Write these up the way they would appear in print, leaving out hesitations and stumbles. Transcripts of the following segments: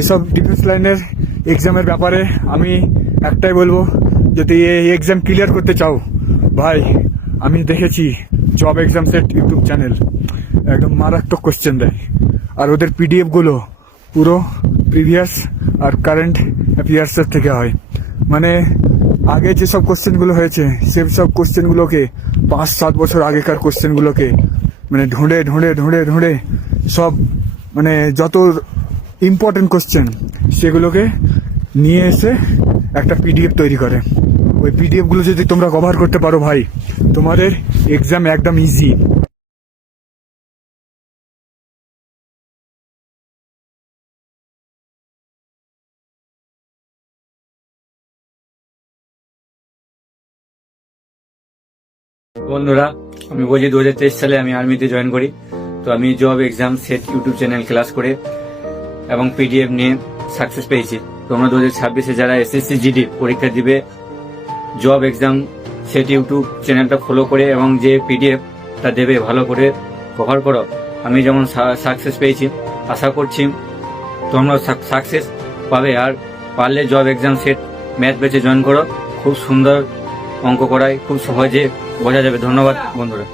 এসব ডিফেন্স লাইনের এক্সামের ব্যাপারে আমি একটাই বলবো, যদি এই এক্সাম ক্লিয়ার করতে চাও ভাই, আমি দেখেছি job exam set YouTube channel একদম মারাত্মক কোশ্চেন দেয়, আর ওদের পিডিএফ গুলো পুরো প্রিভিয়াস আর কারেন্ট অ্যাফেয়ার্সের থেকে হয়। মানে আগে যেসব কোশ্চেনগুলো হয়েছে সেই সব কোশ্চেনগুলোকে 5-7 বছর আগেকার কোশ্চেনগুলোকে মানে ঢুঁড়ে ঢুঁড়ে ঢুঁড়ে ঢুঁড়ে সব মানে যত ইম্পর্টেন্ট কোশ্চেন সেগুলোকে নিয়ে এসে একটা পিডিএফ তৈরি করে। ওই পিডিএফ গুলো যদি তোমরা কভার করতে পারো ভাই, তোমাদের এক্সাম একদম ইজি। বন্ধুরা, আমি বলছি 2023 সালে আমি আর্মিতে জয়েন করি। তো আমি job exam set YouTube channel class করে এবং পিডিএফ নিয়ে সাকসেস পেয়েছি। তোমরা 2026-এ যারা এসএসসি জিডি পরীক্ষা দিবে, জব এক্সাম সেট ইউটিউব চ্যানেলটা ফলো করে এবং যে পিডিএফটা দেবে ভালো করে কভার করো। আমি যেমন সাকসেস পেয়েছি, আশা করছি তোমরা সাকসেস পাবে। আর পারলে জব এক্সাম সেট ম্যাথ ব্যাচে জয়েন করো, খুব সুন্দর অঙ্ক করায়, খুব সহজে বোঝা যাবে। ধন্যবাদ বন্ধুরা।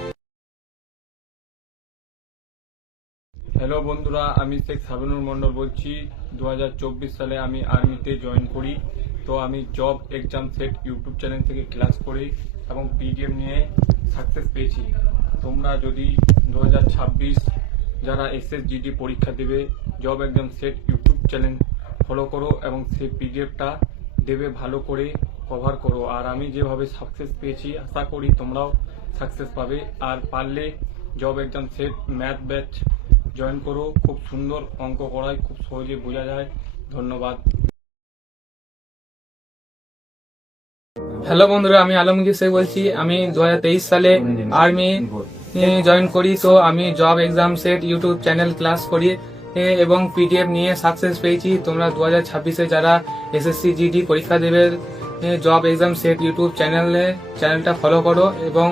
হ্যালো বন্ধুরা, আমি শেখ সাবিনুর মন্ডল বলছি। 2024 সালে আমি আর্মিতে জয়েন করি। তো আমি job exam set YouTube channel থেকে ক্লাস করি এবং পিডিএফ নিয়ে সাকসেস পেয়েছি। তোমরা যদি 2026 যারা এসএসজিডি পরীক্ষা দেবে, job exam set YouTube channel follow করো এবং সেই পিডিএফটা দেবে ভালো করে কভার করো। আর আমি যেভাবে সাকসেস পেয়েছি আশা করি তোমরাও সাকসেস পাবে। আর পারলে job exam set math batch join করো, খুব সুন্দর অঙ্ক করায়, খুব সহজে বোঝা যায়। ধন্যবাদ। হ্যালো বন্ধুরা, আমি আলমগীর শেখ বলছি। আমি 2023 সালে আর্মি জয়েন করি। তো আমি job exam set YouTube channel class করি এবং পিডিএফ নিয়ে সাকসেস পেয়েছি। তোমরা 2026-এ যারা এসএসসি জিডি পরীক্ষা দেবে, জব এক্সাম সেট ইউটিউব চ্যানেলটা ফলো করো এবং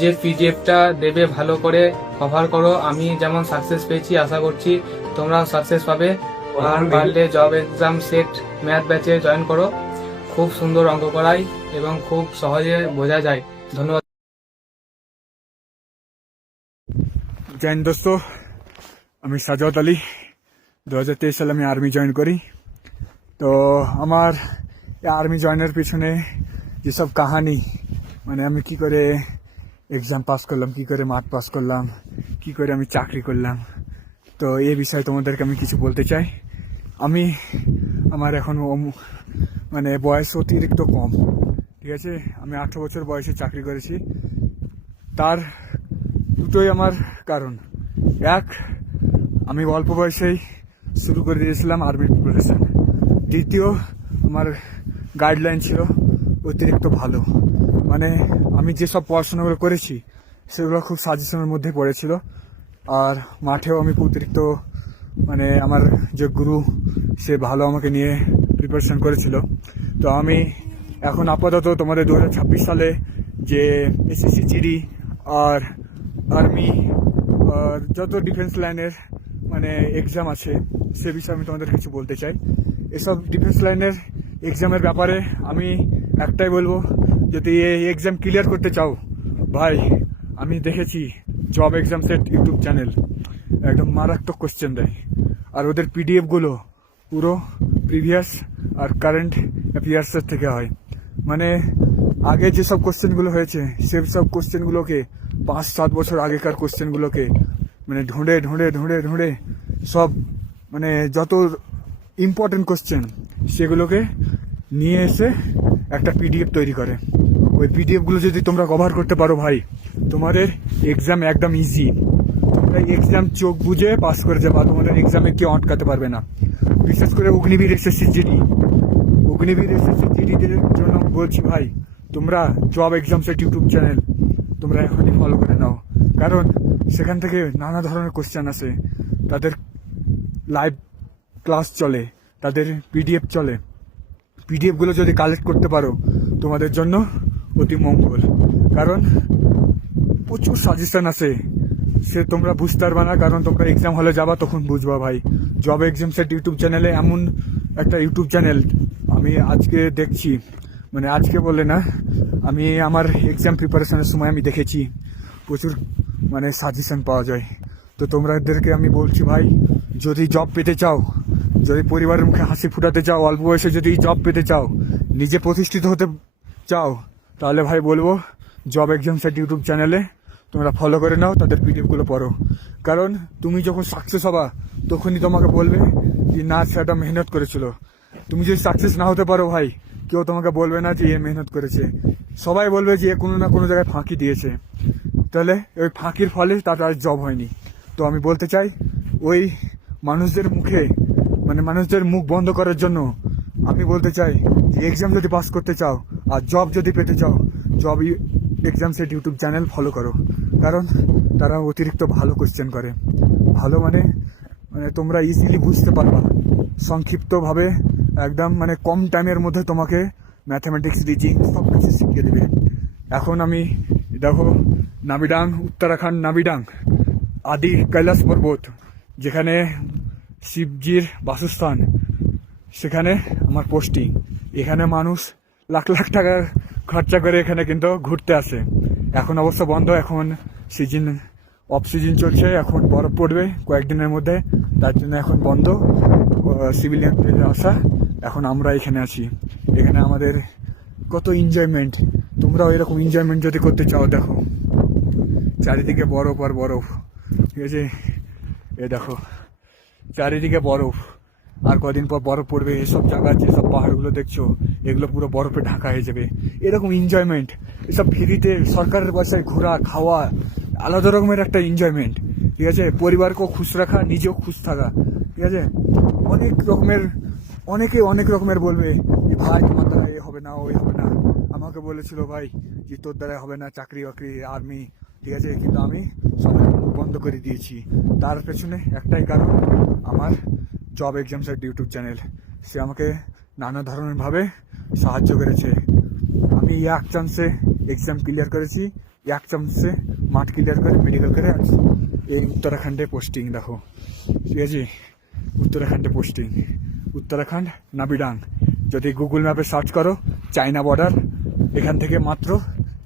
যে পিডিএফটা দেবে ভালো করে কভার করো। আমি যেমন সাকসেস পেয়েছি, আশা করছি তোমরা সাকসেস পাবে। আর পারলে জব এক্সাম সেট ম্যাথ ব্যাচে জয়েন করো, খুব সুন্দর অঙ্ক করাই এবং খুব সহজে বোঝা যায়। ধন্যবাদ। জয় হিন্দ দোস্তো, আমি সাজাওয়াত আলী। 2023 সালে আমি আর্মি জয়েন করি। তো আমার আর্মি জয়েনের পিছনে যেসব কাহানি, মানে আমি কি করে এক্সাম পাস করলাম, কি করে মাঠ পাস করলাম, কি করে আমি চাকরি করলাম, তো এই বিষয়ে তোমাদেরকে আমি কিছু বলতে চাই। আমার এখন মানে বয়স অতিরিক্ত কম, ঠিক আছে। আমি 18 বছর বয়সে চাকরি করেছি। তার দুটোই আমার কারণ। এক, আমি অল্প বয়সেই শুরু করে দিয়েছিলাম আর্মি প্রিপারেশন। দ্বিতীয়, আমার গাইডলাইন ছিল অতিরিক্ত ভালো। মানে আমি যেসব পড়াশোনাগুলো করেছি সেগুলো খুব সাজেশনের মধ্যে পড়েছিল। আর মাঠেও আমি অতিরিক্ত মানে আমার যে গুরু সে ভালো আমাকে নিয়ে প্রিপারেশন করেছিল। তো আমি এখন আপাতত তোমাদের 2026 সালে যে এসএসসি জিডি আর আর্মি আর যত ডিফেন্স লাইনের মানে এক্সাম আছে সে বিষয়ে আমি তোমাদের কিছু বলতে চাই। এসব ডিফেন্স লাইনের এক্সামের ব্যাপারে আমি একটাই বলবো, যদি এই এক্সাম ক্লিয়ার করতে চাও ভাই, আমি দেখেছি job exam set YouTube channel একদম মারাত্মক কোশ্চেন দেয়, আর ওদের পিডিএফ গুলো পুরো প্রিভিয়াস আর কারেন্ট অ্যাফেয়ার্সের থেকে হয়। মানে আগে যেসব কোশ্চেনগুলো হয়েছে সেই সব কোশ্চেনগুলোকে 5-7 বছর আগেকার কোশ্চেনগুলোকে মানে ঢুঁড়ে ঢুঁড়ে ঢুঁড়ে ঢুঁড়ে সব মানে যত ইম্পর্টেন্ট কোশ্চেন সেগুলোকে নিয়ে এসে একটা পিডিএফ তৈরি করে। ওই পিডিএফ গুলো যদি তোমরা কভার করতে পারো ভাই, তোমাদের এক্সাম একদম ইজি। তোমরা এক্সাম চোখ বুঝে পাস করে যাবা, তোমাদের এক্সামে কেউ আটকাতে পারবে না। বিশেষ করে Agniveer SSC GD, Agniveer SSC জিডিদের জন্য বলছি ভাই, তোমরা job exam set YouTube channel তোমরা এখনই ফলো করে নাও, কারণ সেখান থেকে নানা ধরনের কোশ্চেন আসে। তাদের লাইভ ক্লাস চলে, তাদের পিডিএফ চলে। পিডিএফগুলো যদি কালেক্ট করতে পারো তোমাদের জন্য অতি মঙ্গল, কারণ প্রচুর সাজেশন আছে সে তোমরা বুঝতে পারবা না, কারণ তোমরা এক্সাম হলে যাবা তখন বুঝবা ভাই। জব এক্সাম সেট ইউটিউব চ্যানেলে এমন একটা ইউটিউব চ্যানেল আমি আজকে দেখছি, মানে আজকে বলে না, আমি আমার এক্সাম প্রিপারেশনের সময় আমি দেখেছি প্রচুর মানে সাজেশন পাওয়া যায়। তো তোমাদেরকে আমি বলছি ভাই, যদি জব পেতে চাও, যদি পরিবারের মুখে হাসি ফুটাতে চাও, অল্প বয়সে যদি জব পেতে চাও, নিজে প্রতিষ্ঠিত হতে চাও, তাহলে ভাই বলবো জব এক্সাম সেট ইউটিউব চ্যানেলে তোমরা ফলো করে নাও, তাদের পিডিএফগুলো পড়ো। কারণ তুমি যখন সাকসেস হবা তখনই তোমাকে বলবে যে না সেটা মেহনত করেছিল। তুমি যদি সাকসেস না হতে পারো ভাই, কেউ তোমাকে বলবে না যে এ মেহনত করেছে, সবাই বলবে যে কোনো না কোনো জায়গায় ফাঁকি দিয়েছে। তাহলে ওই ফাঁকির ফলে তার আর জব হয়নি। তো আমি বলতে চাই, ওই মানুষদের মুখে মানে মানুষদের মুখ বন্ধ করার জন্য আমি বলতে চাই যে এক্সাম যদি পাস করতে চাও আর জব যদি পেতে চাও, job exam set YouTube channel follow করো। কারণ তারা অতিরিক্ত ভালো কোশ্চেন করে, ভালো মানে মানে তোমরা ইজিলি বুঝতে পারবা, সংক্ষিপ্তভাবে একদম মানে কম টাইমের মধ্যে তোমাকে ম্যাথামেটিক্স, রিজনিং সব কিছু শিখিয়ে দেবে। এখন আমি দেখো নাবিডাং, উত্তরাখণ্ড নাবিডাং আদি কৈলাস পর্বত, যেখানে শিবজির বাসস্থান, সেখানে আমার পোস্টিং। এখানে মানুষ লাখ লাখ টাকা খরচা করে এখানে কিন্তু ঘুরতে আসে। এখন অবশ্য বন্ধ, এখন সিজন অফ সিজন চলছে, এখন বরফ পড়বে কয়েকদিনের মধ্যে, তার জন্য এখন বন্ধ সিভিলিয়ানদের আসা। এখন আমরা এখানে আছি, এখানে আমাদের কত এনজয়মেন্ট। তোমরাও এরকম এনজয়মেন্ট যদি করতে চাও, দেখো চারিদিকে বরফ আর বরফ, ঠিক আছে? এ দেখো চারিদিকে বরফ, আর কদিন পর বরফ পড়বে। এসব জায়গা যেসব পাহাড়গুলো দেখছো, এগুলো পুরো বরফে ঢাকা হয়ে যাবে। এরকম এনজয়মেন্ট, এসব ফ্রিতে সরকারের পয়সায় ঘোরা খাওয়া, আলাদা রকমের একটা এনজয়মেন্ট, ঠিক আছে? পরিবারকেও খুশ রাখা, নিজেও খুশ থাকা, ঠিক আছে? অনেকে অনেক রকমের বলবে যে ভাই তোমার দ্বারা এ হবে না, ওই হবে না। আমাকে বলেছিল ভাই যে তোর দ্বারা হবে না চাকরি বাকরি, আর্মি, ঠিক আছে? কিন্তু আমি সবাই বন্ধ করে দিয়েছি। তার পেছনে একটাই কারণ, আমার job exam set YouTube channel. সে আমাকে নানা ধরনের ভাবে সাহায্য করেছে। আমি এক চান্সে এক্সাম ক্লিয়ার করেছি, এক চান্সে মাঠ ক্লিয়ার করে মেডিকেল করে আজ এই উত্তরাখণ্ডে পোস্টিং। দেখো, ঠিক আছে? উত্তরাখণ্ডে পোস্টিং, উত্তরাখণ্ড নাবিডাং। যদি গুগল ম্যাপে সার্চ করো, চায়না বর্ডার এখান থেকে মাত্র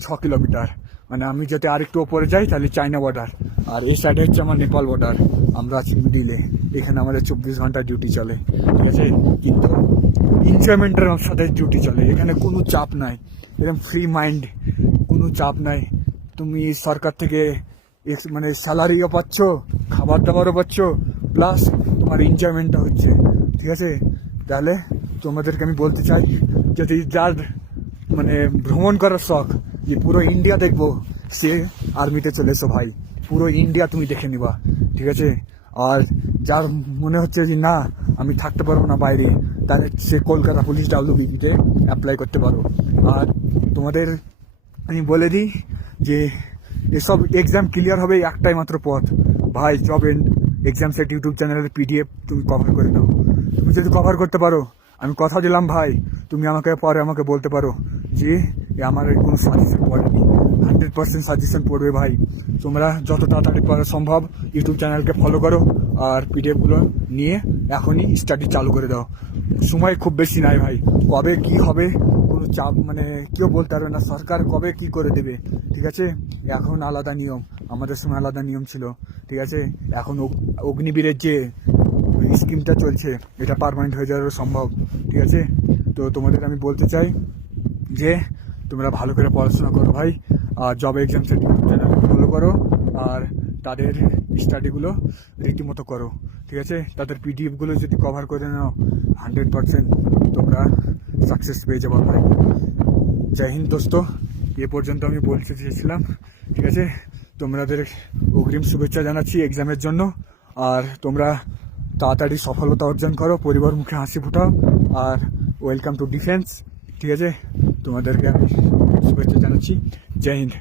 6 কিলোমিটার। মানে আমি যদি আরেকটু ওপরে যাই তাহলে চায়না বর্ডার, আর এই সাইডে হচ্ছে আমার নেপাল বর্ডার। আমরা আছি মিডিলে, এখানে আমাদের 24 ঘন্টা ডিউটি চলে, ঠিক আছে? কিন্তু এনজয়মেন্টের সাথে ডিউটি চলে, এখানে কোনো চাপ নাই, এরকম ফ্রি মাইন্ড, কোনো চাপ নাই। তুমি সরকার থেকে মানে স্যালারিও পাচ্ছ, খাবার দাবারও পাচ্ছ, প্লাস তোমার এনজয়মেন্টটা হচ্ছে, ঠিক আছে? তাহলে তোমাদেরকে আমি বলতে চাই, যদি যার মানে ভ্রমণ করার শখ, যে পুরো ইন্ডিয়া দেখবো, সে আর্মিতে চলে এসো ভাই, পুরো ইন্ডিয়া তুমি দেখে নিবা, ঠিক আছে? আর যার মনে হচ্ছে যে না আমি থাকতে পারবো না বাইরে, তাহলে সে কলকাতা পুলিশ WBPতে অ্যাপ্লাই করতে পারো। আর তোমাদের আমি বলে দিই যে এসব এক্সাম ক্লিয়ার হবে একটাই মাত্র পথ ভাই, জব এক্সাম সেট ইউটিউব চ্যানেলের PDF তুমি কভার করে নাও। তুমি যদি কভার করতে পারো, আমি কথা দিলাম ভাই, তুমি আমাকে পরে আমাকে বলতে পারো যে আমার কোনো সাজেশন পড়েনি। 100% সাজেশন পড়বে ভাই। তোমরা যত তাড়াতাড়ি পারা সম্ভব ইউটিউব চ্যানেলকে ফলো করো, আর PDF-গুলো নিয়ে এখনই স্টাডি চালু করে দাও। সময় খুব বেশি নাই ভাই, কবে কি হবে কোনো চাপ মানে কেউ বলতে পারবে না, সরকার কবে কি করে দেবে, ঠিক আছে? এখন আলাদা নিয়ম, আমাদের সময় আলাদা নিয়ম ছিল, ঠিক আছে? এখন অগ্নিবীরের যে স্কিমটা চলছে, এটা পার্মানেন্ট হয়ে যাওয়ার সম্ভব, ঠিক আছে? তো তোমাদের আমি বলতে চাই যে তোমরা ভালো করে পড়াশোনা করো ভাই, আর জব এক্সাম সেট ফলো করো, আর তাদের স্টাডিগুলো রীতিমতো করো, ঠিক আছে? তাদের PDF-গুলো যদি কভার করে নাও, 100% তোমরা সাকসেস পেয়ে যাবো ভাই। জয় হিন্দ দোস্ত, এ পর্যন্ত আমি বলতে চেয়েছিলাম, ঠিক আছে? তোমাদের অগ্রিম শুভেচ্ছা জানাচ্ছি এক্সামের জন্য, আর তোমরা তাড়াতাড়ি সফলতা অর্জন করো, পরিবার মুখে হাসি ফুটাও, আর ওয়েলকাম টু ডিফেন্স, ঠিক আছে? তোমাদেরকে আমি শুভেচ্ছা জানাচ্ছি। জয় হিন্দ।